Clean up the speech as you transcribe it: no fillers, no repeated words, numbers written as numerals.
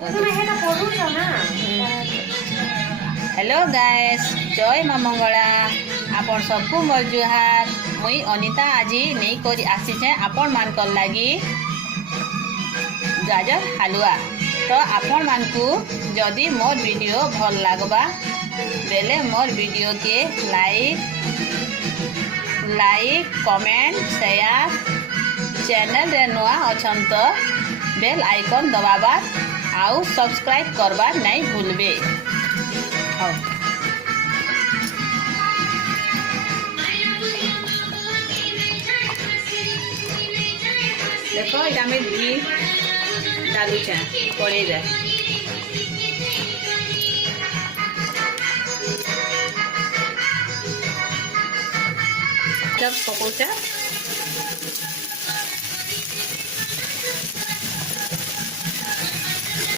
Hello guys, जय माँ मंगला। आपण सबको मोर जुहार। मुई अनिता आज नहीं करी आसीचे आपण मानकर लगी गाजर हलवा। तो आपण मानकू जदि मोर वीडियो भल लगबा बेले मोर वीडियो के लाइक कमेंट शेयर, चैनल रे नुआ अछन तो बेल आइकन दबाबार आउ सब्सक्राइब करबार नहीं भूलबे। देखो ये में घी डालू कड़े रे जब पकौचा